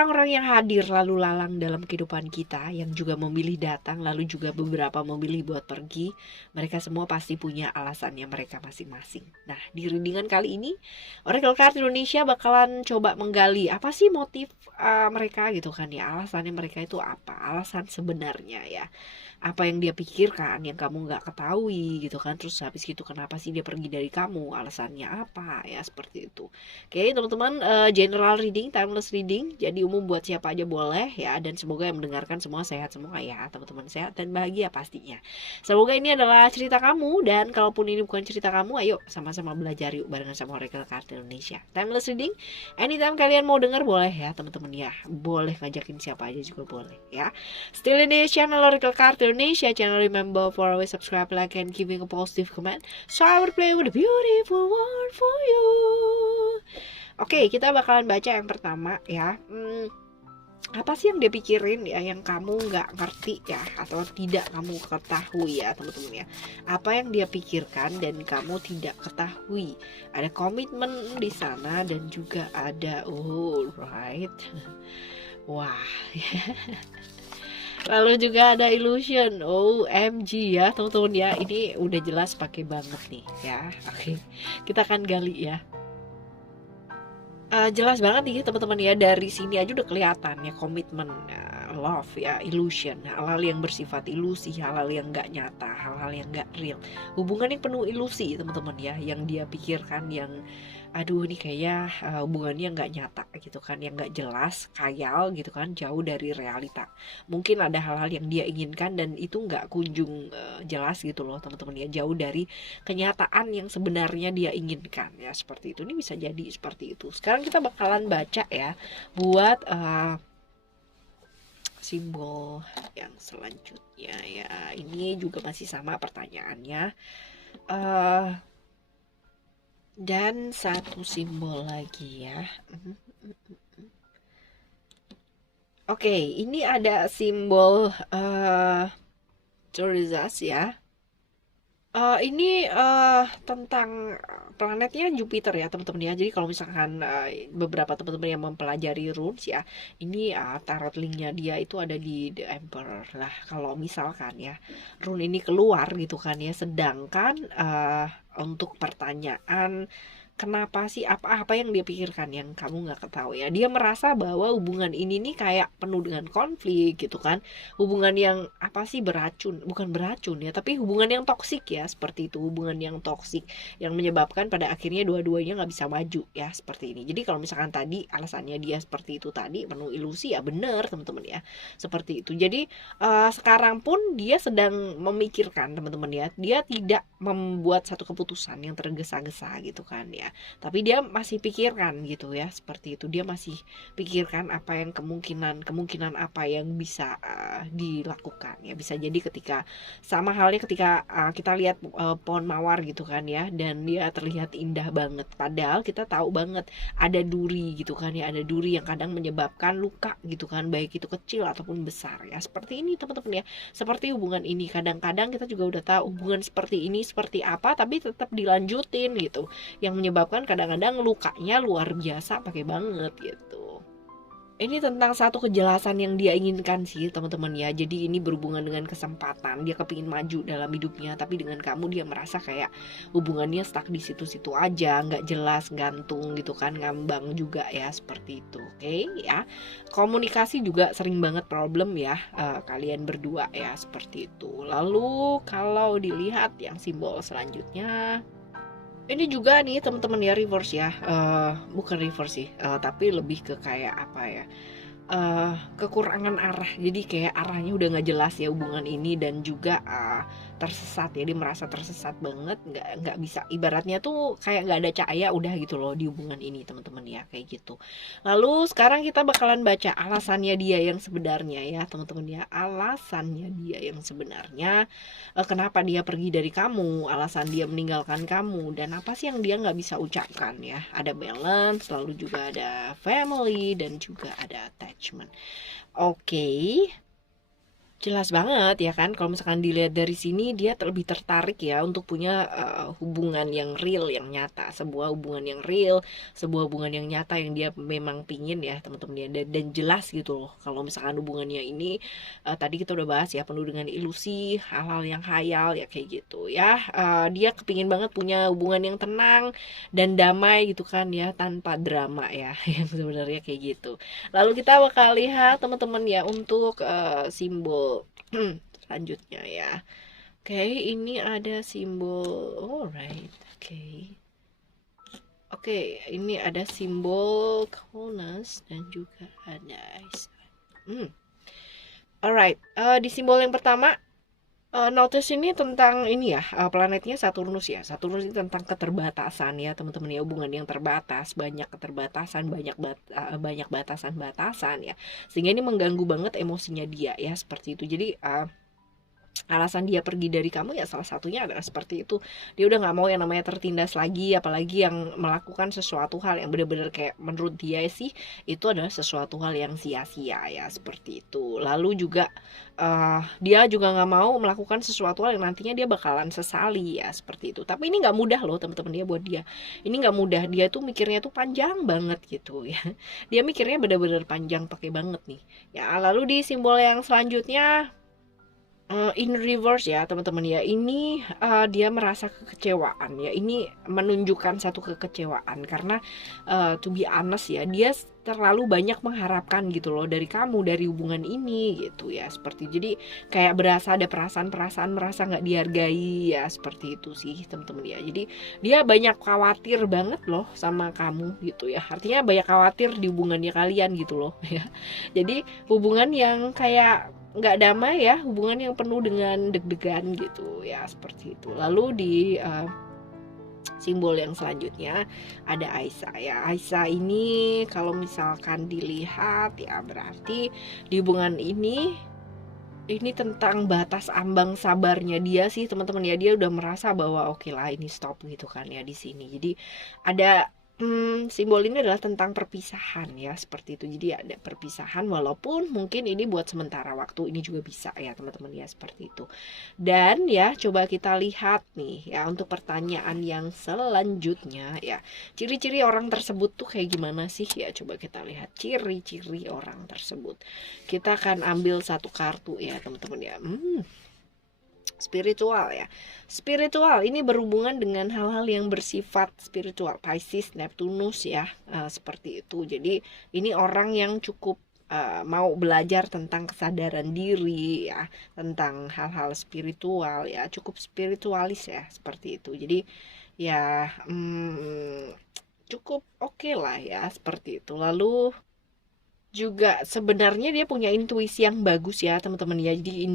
orang-orang yang hadir lalu lalang dalam kehidupan kita, yang juga memilih datang lalu juga beberapa memilih buat pergi, mereka semua pasti punya alasannya mereka masing-masing. Nah, di readingan kali ini Oracle Card Indonesia bakalan coba menggali apa sih motif mereka gitu kan ya, alasannya mereka itu apa, alasan sebenarnya ya, apa yang dia pikirkan yang kamu nggak ketahui gitu kan. Terus habis itu kenapa sih dia pergi dari kamu, alasannya apa ya, seperti itu. Oke teman-teman, general reading, timeless reading, jadi umum buat siapa aja boleh ya. Dan semoga yang mendengarkan semua sehat semua ya teman-teman, sehat dan bahagia pastinya. Semoga ini adalah cerita kamu, dan kalaupun ini bukan cerita kamu, ayo sama-sama belajar yuk barengan sama Oracle Card Indonesia. Timeless reading, anytime kalian mau dengar boleh ya teman-teman ya, boleh ngajakin siapa aja juga boleh ya. Still in this channel Oracle Card Indonesia channel, remember for always subscribe, like, and giving a positive comment, so I will play with a beautiful one for you. Oke, kita bakalan baca yang pertama ya. Apa sih yang dia pikirin ya, yang kamu nggak ngerti ya, atau tidak kamu ketahui ya teman-teman ya. Apa yang dia pikirkan dan kamu tidak ketahui. Ada komitmen di sana dan juga ada right. Wah. Lalu juga ada illusion, OMG ya teman-teman ya. Ini udah jelas pakai banget nih ya. Oke, kita akan gali ya. Jelas banget nih teman-teman ya, dari sini aja udah kelihatan ya komitmen, love ya, illusion, hal-hal yang bersifat ilusi, hal-hal yang nggak nyata, hal-hal yang nggak real, hubungan yang penuh ilusi teman-teman ya, yang dia pikirkan, yang aduh ini kayaknya hubungannya nggak nyata gitu kan, yang nggak jelas, khayal gitu kan, jauh dari realita. Mungkin ada hal-hal yang dia inginkan dan itu nggak kunjung jelas gitu loh teman-teman ya, jauh dari kenyataan yang sebenarnya dia inginkan ya, seperti itu. Ini bisa jadi seperti itu. Sekarang kita bakalan baca ya buat simbol yang selanjutnya ya. Ini juga masih sama pertanyaannya, dan satu simbol lagi ya. Oke, ini ada simbol Taurus ya. Ini tentang planetnya Jupiter ya teman-teman ya. Jadi kalau misalkan beberapa teman-teman yang mempelajari runes ya, ini tarot linknya dia itu ada di The Emperor lah. Kalau misalkan ya rune ini keluar gitu kan ya, sedangkan untuk pertanyaan kenapa sih, apa yang dia pikirkan yang kamu nggak ketahui ya, dia merasa bahwa hubungan ini nih kayak penuh dengan konflik gitu kan, hubungan yang apa sih, beracun, bukan beracun ya, tapi hubungan yang toksik ya, seperti itu, hubungan yang toksik yang menyebabkan pada akhirnya dua-duanya nggak bisa maju ya, seperti ini. Jadi kalau misalkan tadi alasannya dia seperti itu tadi, penuh ilusi ya, bener teman-teman ya, seperti itu. Jadi sekarang pun dia sedang memikirkan teman-teman ya, dia tidak membuat satu keputusan yang tergesa-gesa gitu kan ya, tapi dia masih pikirkan gitu ya, seperti itu. Dia masih pikirkan apa yang kemungkinan apa yang bisa dilakukan ya. Bisa jadi ketika, sama halnya ketika kita lihat pohon mawar gitu kan ya, dan dia terlihat indah banget, padahal kita tahu banget ada duri gitu kan ya, ada duri yang kadang menyebabkan luka gitu kan, baik itu kecil ataupun besar ya, seperti ini teman-teman ya. Seperti hubungan ini, kadang-kadang kita juga udah tahu hubungan seperti ini seperti apa, tapi tetap dilanjutin gitu, yang menyebabkan kadang-kadang lukanya luar biasa pakai banget gitu. Ini tentang satu kejelasan yang dia inginkan sih teman-teman ya. Jadi ini berhubungan dengan kesempatan, dia kepingin maju dalam hidupnya, tapi dengan kamu dia merasa kayak hubungannya stuck di situ-situ aja, nggak jelas, gantung gitu kan, ngambang juga ya, seperti itu. Oke ya, komunikasi juga sering banget problem ya, kalian berdua ya, seperti itu. Lalu kalau dilihat yang simbol selanjutnya, ini juga nih teman-teman ya, reverse ya, bukan reverse sih, tapi lebih ke kayak apa ya, kekurangan arah. Jadi kayak arahnya udah nggak jelas ya hubungan ini, dan juga tersesat ya, dia merasa tersesat banget, nggak bisa, ibaratnya tuh kayak nggak ada cahaya udah gitu loh di hubungan ini teman-teman ya, kayak gitu. Lalu sekarang kita bakalan baca alasannya dia yang sebenarnya ya teman-teman ya, alasannya dia yang sebenarnya, kenapa dia pergi dari kamu, alasan dia meninggalkan kamu, dan apa sih yang dia nggak bisa ucapkan ya. Ada balance, lalu juga ada family, dan juga ada attachment. Oke. Jelas banget ya kan, kalau misalkan dilihat dari sini dia lebih tertarik ya untuk punya hubungan yang real, yang nyata, sebuah hubungan yang real, sebuah hubungan yang nyata yang dia memang pingin ya teman-teman ya, dan jelas gitu loh kalau misalkan hubungannya ini tadi kita udah bahas ya penuh dengan ilusi, hal-hal yang khayal ya kayak gitu ya. Dia kepingin banget punya hubungan yang tenang dan damai gitu kan ya, tanpa drama ya yang sebenarnya kayak gitu. Lalu kita bakal lihat teman-teman ya untuk simbol selanjutnya ya. Oke, ini ada simbol. Alright, oke. Oke, ini ada simbol Kronos dan juga ada Isa. Alright, di simbol yang pertama, notice ini tentang ini ya, planetnya Saturnus ya. Saturnus ini tentang keterbatasan ya teman-teman ya, hubungan yang terbatas, banyak keterbatasan, banyak batasan-batasan ya. Sehingga ini mengganggu banget emosinya dia ya, seperti itu. Jadi alasan dia pergi dari kamu ya salah satunya adalah seperti itu. Dia udah nggak mau yang namanya tertindas lagi, apalagi yang melakukan sesuatu hal yang benar-benar kayak menurut dia sih itu adalah sesuatu hal yang sia-sia ya, seperti itu. Lalu juga dia juga nggak mau melakukan sesuatu hal yang nantinya dia bakalan sesali ya, seperti itu. Tapi ini nggak mudah loh teman-teman dia, buat dia ini nggak mudah. Dia tuh mikirnya tuh panjang banget gitu ya. Dia mikirnya benar-benar panjang pakai banget nih ya. Lalu di simbol yang selanjutnya, in reverse ya teman-teman ya, ini dia merasa kekecewaan ya, ini menunjukkan satu kekecewaan karena to be honest ya, dia terlalu banyak mengharapkan gitu loh dari kamu, dari hubungan ini gitu ya, seperti jadi kayak berasa ada perasaan-perasaan merasa nggak dihargai ya, seperti itu sih teman-teman ya. Jadi dia banyak khawatir banget loh sama kamu gitu ya, artinya banyak khawatir di hubungannya kalian gitu loh ya. Jadi hubungan yang kayak nggak damai ya, hubungan yang penuh dengan deg-degan gitu ya, seperti itu. Lalu di simbol yang selanjutnya ada Aisyah ya. Aisyah ini kalau misalkan dilihat ya, berarti di hubungan ini tentang batas ambang sabarnya dia sih teman-teman ya. Dia udah merasa bahwa oke lah ini stop gitu kan ya di sini. Jadi ada simbol ini adalah tentang perpisahan ya, seperti itu. Jadi ada perpisahan, walaupun mungkin ini buat sementara waktu, ini juga bisa ya teman-teman ya, seperti itu. Dan ya coba kita lihat nih ya untuk pertanyaan yang selanjutnya ya, ciri-ciri orang tersebut tuh kayak gimana sih ya. Coba kita lihat ciri-ciri orang tersebut. Kita akan ambil satu kartu ya teman-teman ya. Spiritual ya. Spiritual ini berhubungan dengan hal-hal yang bersifat spiritual, Pisces, Neptunus ya, seperti itu. Jadi ini orang yang cukup mau belajar tentang kesadaran diri ya, tentang hal-hal spiritual ya, cukup spiritualis ya, seperti itu. Jadi ya cukup oke lah ya, seperti itu. Lalu juga sebenarnya dia punya intuisi yang bagus ya teman-teman ya. Jadi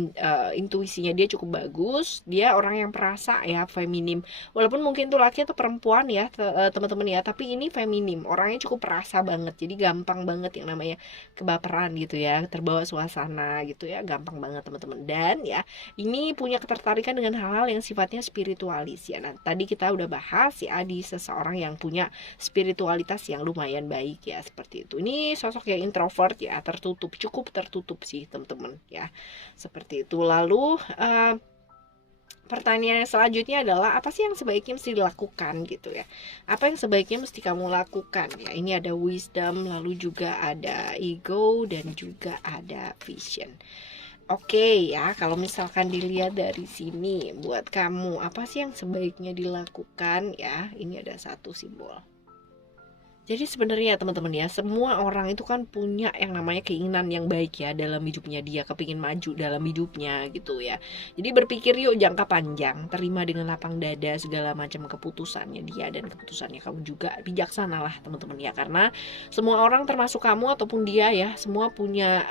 intuisinya dia cukup bagus. Dia orang yang perasa ya, feminim. Walaupun mungkin tuh laki atau perempuan ya teman-teman ya, tapi ini feminim, orangnya cukup perasa banget. Jadi gampang banget yang namanya kebaperan gitu ya, terbawa suasana gitu ya, gampang banget teman-teman. Dan ya ini punya ketertarikan dengan hal-hal yang sifatnya spiritualis ya. Nah tadi kita udah bahas ya, di seseorang yang punya spiritualitas yang lumayan baik ya, seperti itu. Ini sosok yang introvert ya, tertutup, cukup tertutup sih teman-teman ya, seperti itu. Lalu pertanyaan selanjutnya adalah apa sih yang sebaiknya mesti dilakukan gitu ya, apa yang sebaiknya mesti kamu lakukan ya. Ini ada wisdom, lalu juga ada ego, dan juga ada vision. Oke ya, kalau misalkan dilihat dari sini, buat kamu apa sih yang sebaiknya dilakukan ya, ini ada satu simbol. Jadi sebenarnya teman-teman ya, semua orang itu kan punya yang namanya keinginan yang baik ya dalam hidupnya, dia kepingin maju dalam hidupnya gitu ya. Jadi berpikir yuk jangka panjang, terima dengan lapang dada segala macam keputusannya dia dan keputusannya kamu juga. Bijaksanalah teman-teman ya, karena semua orang termasuk kamu ataupun dia ya, semua punya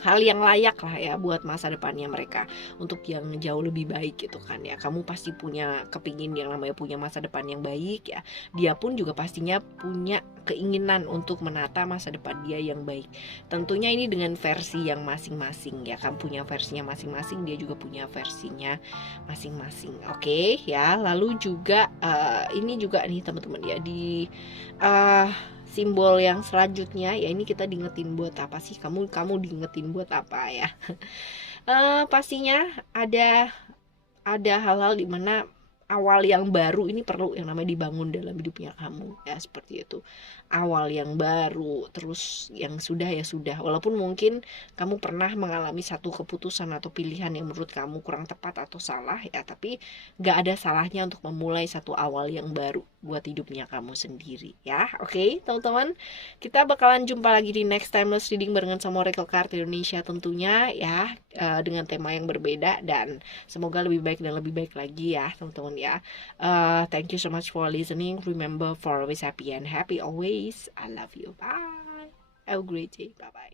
hal yang layak lah ya buat masa depannya mereka, untuk yang jauh lebih baik gitu kan ya. Kamu pasti punya kepingin yang namanya punya masa depan yang baik ya. Dia pun juga pastinya punya keinginan untuk menata masa depan dia yang baik. Tentunya ini dengan versi yang masing-masing ya. Kamu punya versinya masing-masing, dia juga punya versinya masing-masing. Oke ya. Lalu juga ini juga nih teman-teman ya, di simbol yang selanjutnya ya, ini kita diingetin buat apa sih, kamu diingetin buat apa ya. Pastinya ada hal-hal dimana awal yang baru ini perlu yang namanya dibangun dalam hidupnya kamu ya, seperti itu. Awal yang baru, terus yang sudah ya sudah, walaupun mungkin kamu pernah mengalami satu keputusan atau pilihan yang menurut kamu kurang tepat atau salah ya, tapi gak ada salahnya untuk memulai satu awal yang baru buat hidupnya kamu sendiri ya. Oke teman-teman, kita bakalan jumpa lagi di next timeless reading barengan sama Oracle Card Indonesia tentunya ya, dengan tema yang berbeda, dan semoga lebih baik dan lebih baik lagi ya teman-teman ya. Thank you so much for listening. Remember, for always happy and happy always. I love you. Bye. Have a great day. Bye bye.